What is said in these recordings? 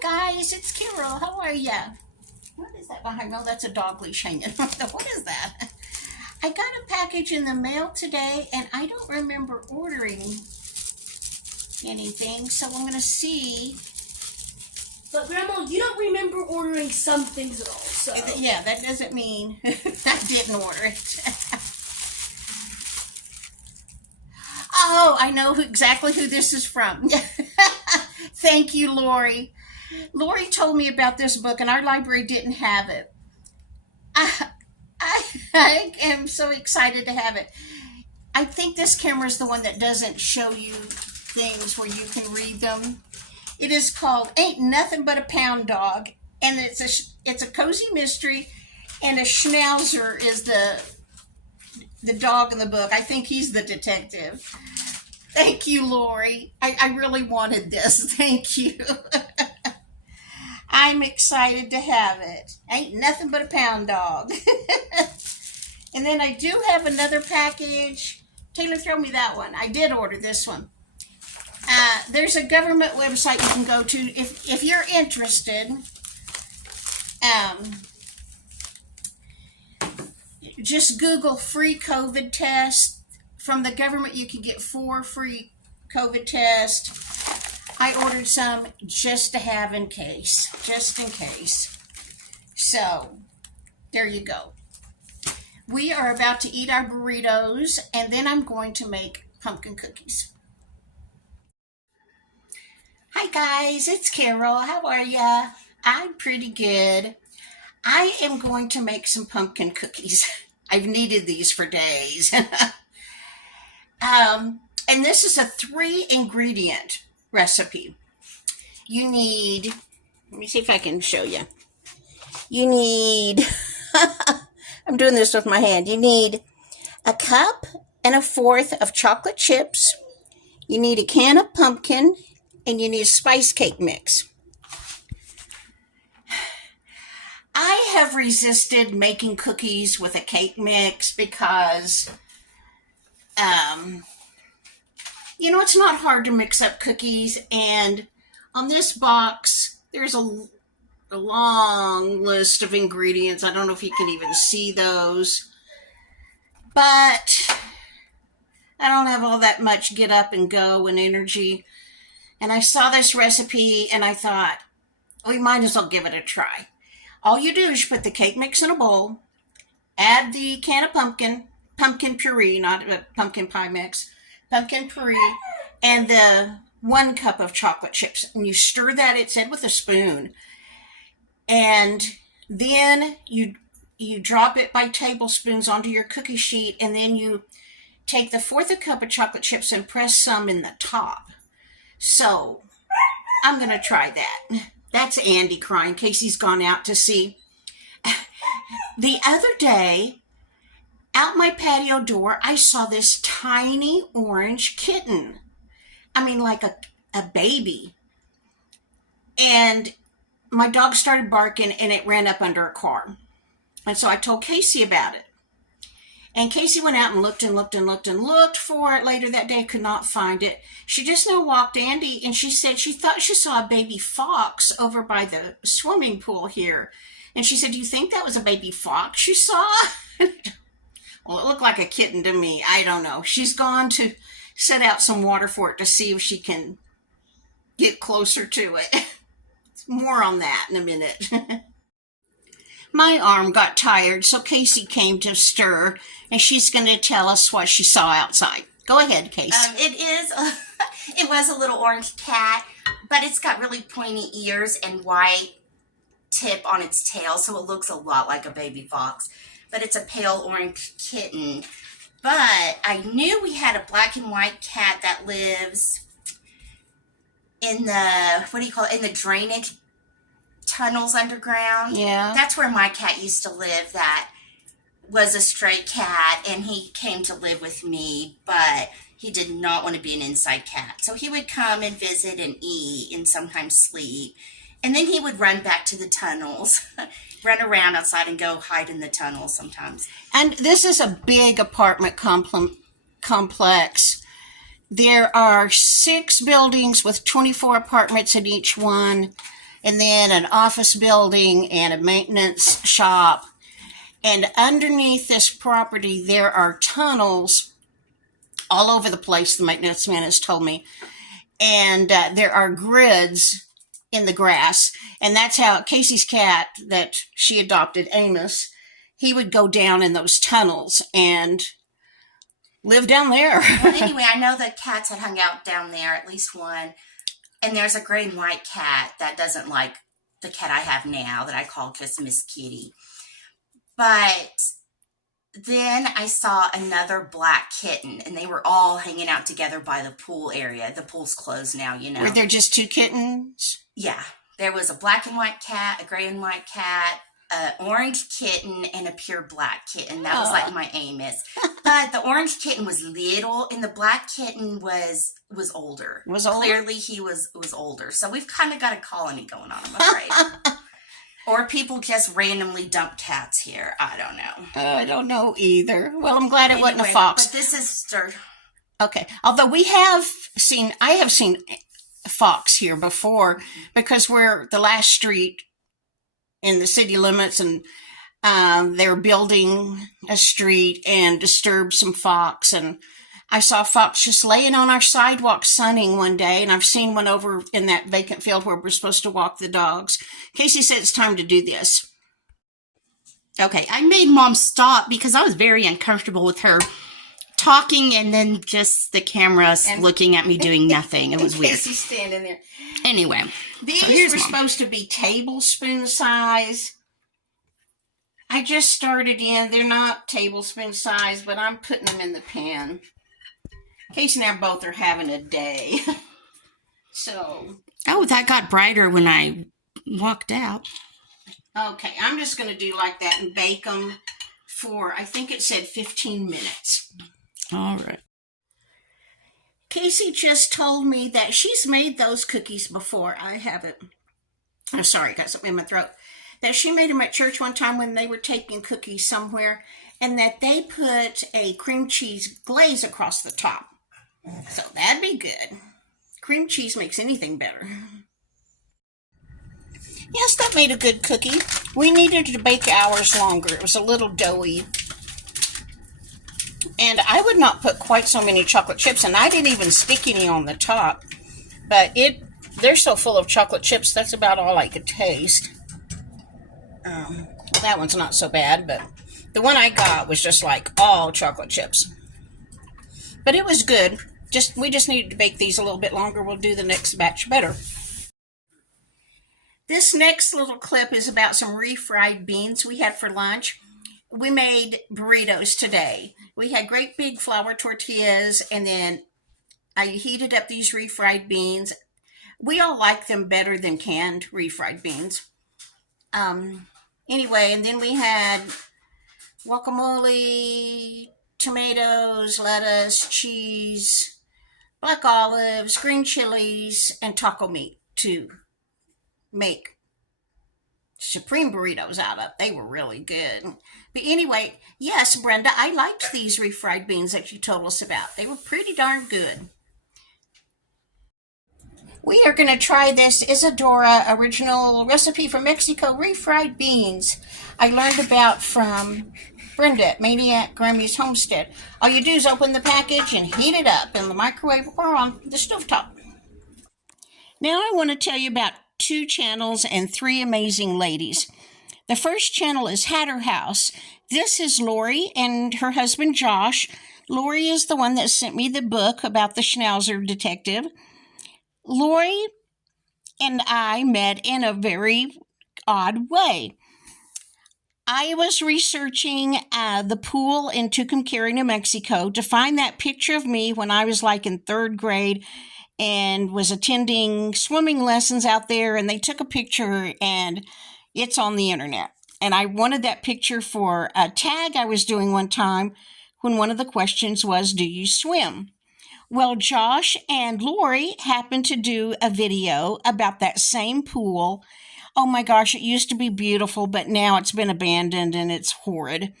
guys, it's Carol. How are ya? What is that behind me? Oh, that's a dog leash hanging. What is that? I got a package in the mail today and I don't remember ordering anything, so I'm going to see. But Grandma, you don't remember ordering some things at all, so. Yeah, that doesn't mean I didn't order it. Oh, I know exactly who this is from. Thank you, Lori. Lori told me about this book and our library didn't have it. I am so excited to have it. I think this camera is the one that doesn't show you things where you can read them. It is called Ain't Nothing But a Pound Dog, and it's a cozy mystery, and a Schnauzer is the dog in the book. I think he's the detective. Thank you, Lori. I really wanted this. Thank you. I'm excited to have it. Ain't nothing but a pound dog. And then I do have another package. Taylor, throw me that one. I did order this one. There's a government website you can go to if you're interested. Just Google free COVID test. From the government, you can get 4 free COVID tests. I ordered some just to have in case. Just in case. So, there you go. We are about to eat our burritos, and then I'm going to make pumpkin cookies. Hi guys, it's Carol. How are ya? I'm pretty good. I am going to make some pumpkin cookies. I've needed these for days. And this is a 3-ingredient recipe. You need, let me see if I can show you. You need, I'm doing this with my hand. You need a cup and 1/4 of chocolate chips. You need a can of pumpkin, and you need a spice cake mix. I have resisted making cookies with a cake mix because, it's not hard to mix up cookies. And on this box, there's a long list of ingredients. I don't know if you can even see those. But I don't have all that much get up and go and energy. And I saw this recipe and I thought, we might as well give it a try. All you do is put the cake mix in a bowl, add the can of pumpkin puree, not a pumpkin pie mix, pumpkin puree, and the 1 cup of chocolate chips. And you stir that, it said, with a spoon. And then you drop it by tablespoons onto your cookie sheet, and then you take the 1/4 cup of chocolate chips and press some in the top. So I'm going to try that. That's Andy crying. Casey's gone out to see. The other day, out my patio door, I saw this tiny orange kitten. I mean, like a baby. And my dog started barking and it ran up under a car. And so I told Casey about it. And Casey went out and looked and looked and looked and looked for it later that day, could not find it. She just now walked Andy and she said she thought she saw a baby fox over by the swimming pool here. And she said, do you think that was a baby fox you saw? Well, it looked like a kitten to me. I don't know. She's gone to set out some water for it to see if she can get closer to it. More on that in a minute. My arm got tired, so Casey came to stir, and she's going to tell us what she saw outside. Go ahead, Casey. It was a little orange cat, but it's got really pointy ears and white tip on its tail, so it looks a lot like a baby fox. But it's a pale orange kitten. But I knew we had a black and white cat that lives in the, in the drainage tunnels underground. Yeah. That's where my cat used to live. That was a stray cat, and he came to live with me, but he did not want to be an inside cat. So he would come and visit and eat and sometimes sleep. And then he would run back to the tunnels, run around outside and go hide in the tunnels sometimes. And this is a big apartment complex. There are 6 buildings with 24 apartments in each one. and then an office building and a maintenance shop. And underneath this property, there are tunnels all over the place, the maintenance man has told me. And there are grids in the grass. And that's how Casey's cat that she adopted, Amos, he would go down in those tunnels and live down there. Well, anyway, I know the cats had hung out down there, at least one. And there's a gray and white cat that doesn't like the cat I have now that I call just Miss Kitty. But then I saw another black kitten, and they were all hanging out together by the pool area. The pool's closed now, you know. Were there just two kittens? Yeah. There was a black and white cat, a gray and white cat, an orange kitten, and a pure black kitten. That was like my Amos. But the orange kitten was little, and the black kitten was older. Was older? Clearly, he was older. So we've kind of got a colony going on, I'm afraid. Or people just randomly dump cats here. I don't know. I don't know either. Well, I'm glad it wasn't a Anyway, fox. But this is Okay. Although I have seen fox here before because we're the last street in the city limits, and they're building a street and disturbed some fox. And I saw a fox just laying on our sidewalk sunning one day, and I've seen one over in that vacant field where we're supposed to walk the dogs. Casey said it's time to do this. Okay, I made Mom stop because I was very uncomfortable with her talking and then just the cameras looking at me doing nothing. It was weird. Casey's standing there. Anyway, These were supposed to be tablespoon size. I just started in. They're not tablespoon size, but I'm putting them in the pan. Casey and I both are having a day. So. Oh, that got brighter when I walked out. Okay, I'm just going to do like that and bake them for, I think it said 15 minutes. All right. Casey just told me that she's made those cookies before. I haven't. I'm sorry, got something in my throat. That she made them at church one time when they were taking cookies somewhere, and that they put a cream cheese glaze across the top. So that'd be good. Cream cheese makes anything better. Yes, that made a good cookie. We needed to bake hours longer. It was a little doughy. And I would not put quite so many chocolate chips, and I didn't even stick any on the top. But they're so full of chocolate chips, that's about all I could taste. That one's not so bad, but the one I got was just like all chocolate chips. But it was good. We just needed to bake these a little bit longer. We'll do the next batch better. This next little clip is about some refried beans we had for lunch. We made burritos today. We had great big flour tortillas, and then I heated up these refried beans. We all like them better than canned refried beans. Anyway, and then we had guacamole, tomatoes, lettuce, cheese, black olives, green chilies, and taco meat to make supreme burritos out of. They were really good. But anyway, yes, Brenda, I liked these refried beans that you told us about. They were pretty darn good. We are going to try this Isadora original recipe from Mexico, refried beans. I learned about from Brenda at Maniac Grammy's Homestead. All you do is open the package and heat it up in the microwave or on the stovetop. Now I want to tell you about 2 channels and 3 amazing ladies. The first channel is Hatter House. This is Lori and her husband Josh. Lori is the one that sent me the book about the Schnauzer detective. Lori and I met in a very odd way. I was researching the pool in Tucumcari, New Mexico to find that picture of me when I was like in 3rd grade and was attending swimming lessons out there, and they took a picture and it's on the internet. And I wanted that picture for a tag I was doing one time when one of the questions was, do you swim? Well, Josh and Lori happened to do a video about that same pool. Oh my gosh, it used to be beautiful, but now it's been abandoned and it's horrid.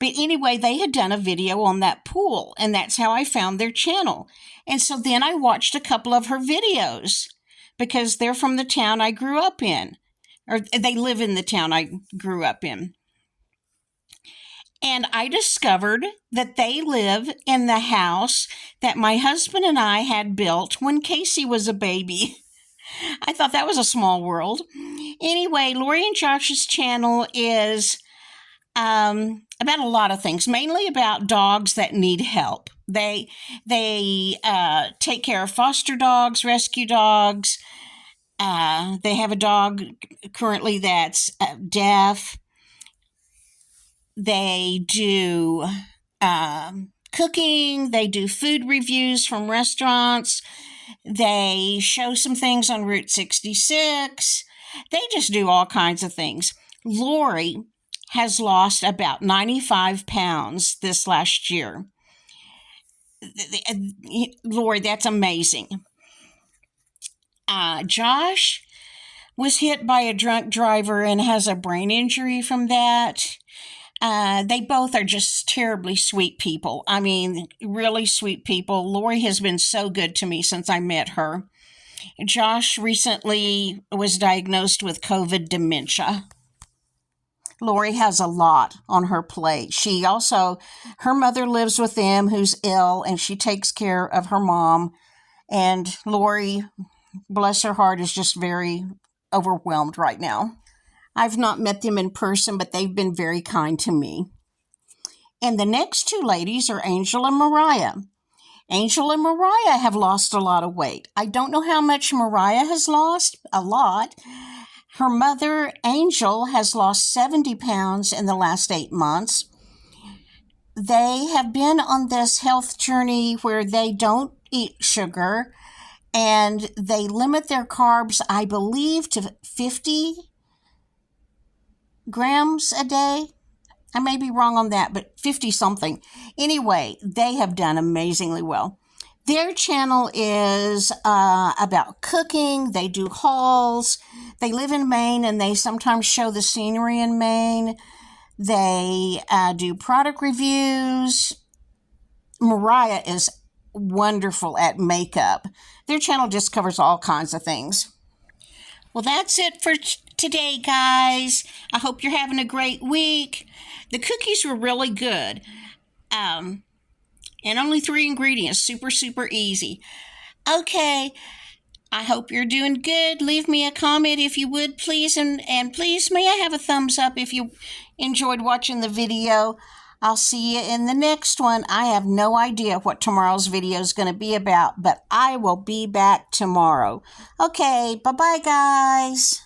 But anyway, they had done a video on that pool, and that's how I found their channel. And so then I watched a couple of her videos. because they're from the town I grew up in, or they live in the town I grew up in. And I discovered that they live in the house that my husband and I had built when Casey was a baby. I thought that was a small world. Anyway, Lori and Josh's channel is about a lot of things, mainly about dogs that need help. They take care of foster dogs, rescue dogs. They have a dog currently that's deaf. They do cooking. They do food reviews from restaurants. They show some things on Route 66. They just do all kinds of things. Lori has lost about 95 pounds this last year. Lori, that's amazing. Josh was hit by a drunk driver and has a brain injury from that. They both are just terribly sweet people. I mean, really sweet people. Lori has been so good to me since I met her. Josh recently was diagnosed with COVID dementia. Lori has a lot on her plate. Her mother lives with them who's ill, and she takes care of her mom. And Lori, bless her heart, is just very overwhelmed right now. I've not met them in person, but they've been very kind to me. And the next two ladies are Angel and Mariah. Angel and Mariah have lost a lot of weight. I don't know how much Mariah has lost, a lot. Her mother, Angel, has lost 70 pounds in the last 8 months. They have been on this health journey where they don't eat sugar and they limit their carbs, I believe, to 50 grams a day. I may be wrong on that, but 50 something. Anyway, they have done amazingly well. Their channel is about cooking. They do hauls. They live in Maine, and they sometimes show the scenery in Maine. They do product reviews. Mariah is wonderful at makeup. Their channel just covers all kinds of things. Well, that's it for today, guys. I hope you're having a great week. The cookies were really good. And only 3 ingredients. Super, super easy. Okay. I hope you're doing good. Leave me a comment if you would, please. And please, may I have a thumbs up if you enjoyed watching the video. I'll see you in the next one. I have no idea what tomorrow's video is going to be about, but I will be back tomorrow. Okay. Bye-bye, guys.